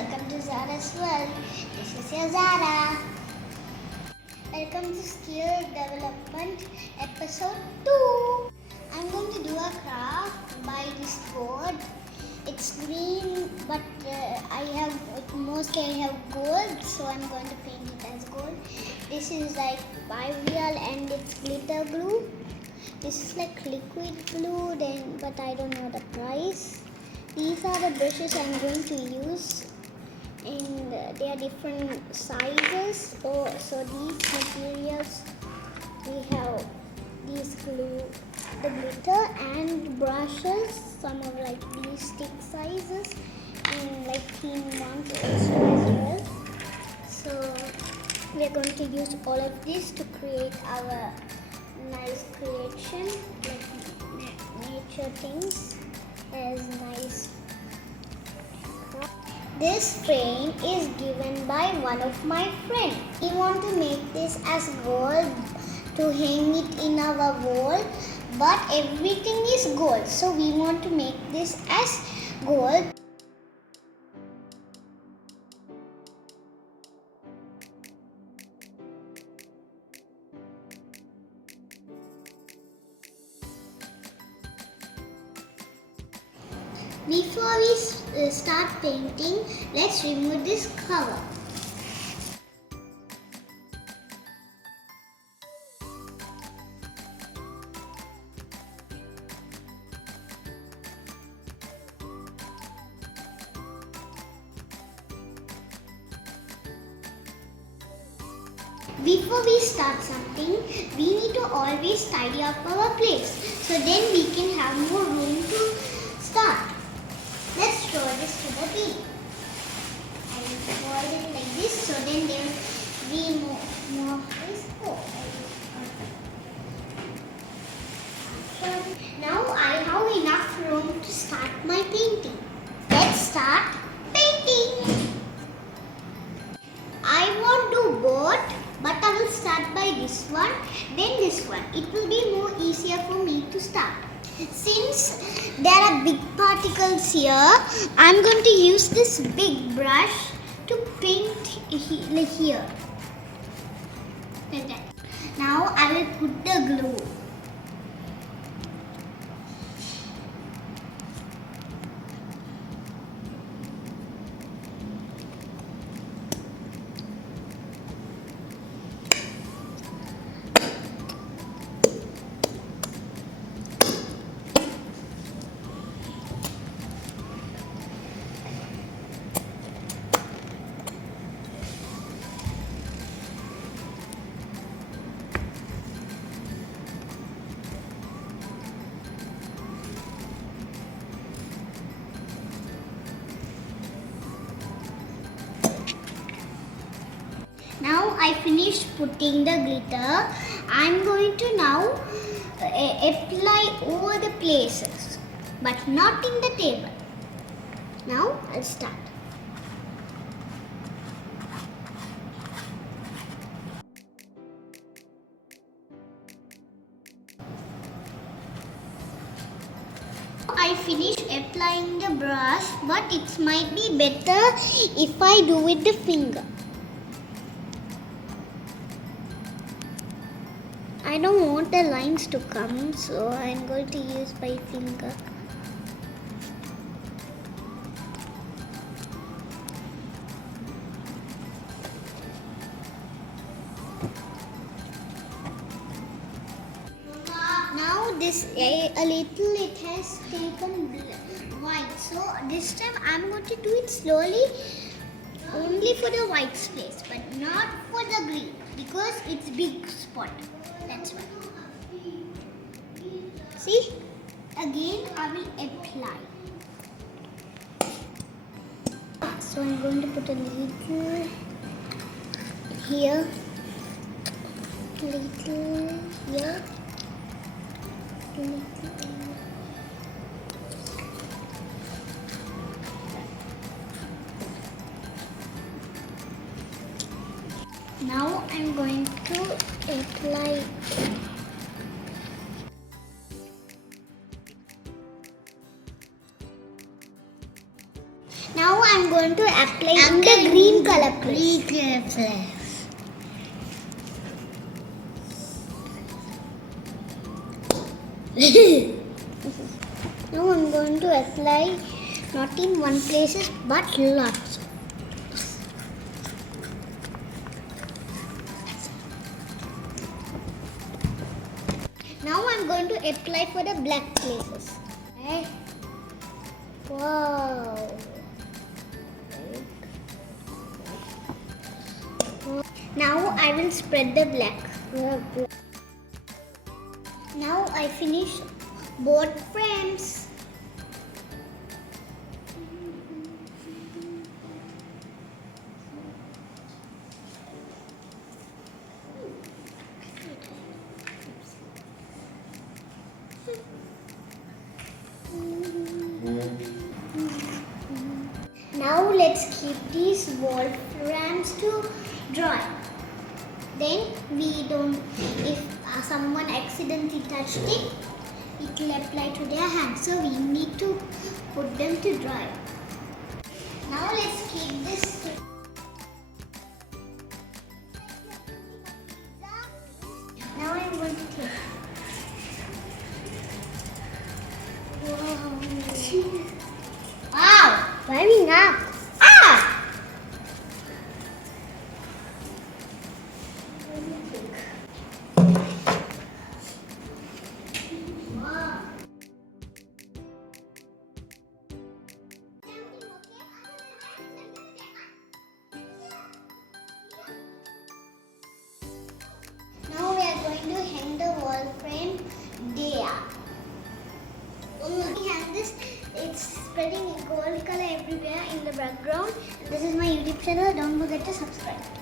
welcome to ZAARA'S world. This is your ZAARA. Welcome to Skill Development episode 2. I'm going to do a craft by this board. It's green, but I have gold, so I'm going to paint it as gold. This is like Bireal and it's glitter glue. This is like liquid glue, but I don't know the price. These are the brushes I'm going to use, and they are different sizes. So these materials, we have these glue, the glitter and brushes. Some of like these stick sizes and like thin ones also as well. So we are going to use all of this to create our nice creation, like nature things as nice. This frame is given by one of my friends. We want to make this as gold to hang it in our wall, but everything is gold, so we want to make this as gold. Before we start painting, let's remove this cover. Before we start something, we need to always tidy up our place, so then we can have more room to start. Let's throw this to the bin. I will fold it like this, so then there will be more space. Now I have enough room to start my painting. Let's start painting. I won't do both, but I will start by this one, then this one. It will be more easier for me to start. Since there are big particles here, I'm going to use this big brush to paint here. Like that. Now I will put the glue. Now I finished putting the glitter. I'm going to now apply over the places, but not in the table. Now I'll start. I finished applying the brush, but it might be better if I do with the finger. I don't want the lines to come, so I'm going to use my finger. Now this a little it has taken white, so this time I'm going to do it slowly, only for the white space, but not for the green, because it's big spot. That's why. See? Again I will apply. So I'm going to put a little here, little here, little here. Now I'm going to apply. Now I'm going going to apply in the green color place. Green color. Now I'm going to apply not in one places but lots. Now I'm going to apply for the black places. Okay. Wow. Now I will spread the black. Now I finish both frames. Now let's keep these wall frames to dry. Then we don't, if someone accidentally touched it, it will apply to their hands. So we need to put them to dry. Now let's keep this. Now I'm going to take. Wow! Burning up. Ah! Wow. Now we are going to hang the wall frame there. We have this, it's spreading gold color everywhere in the background. This is my YouTube channel, don't forget to subscribe.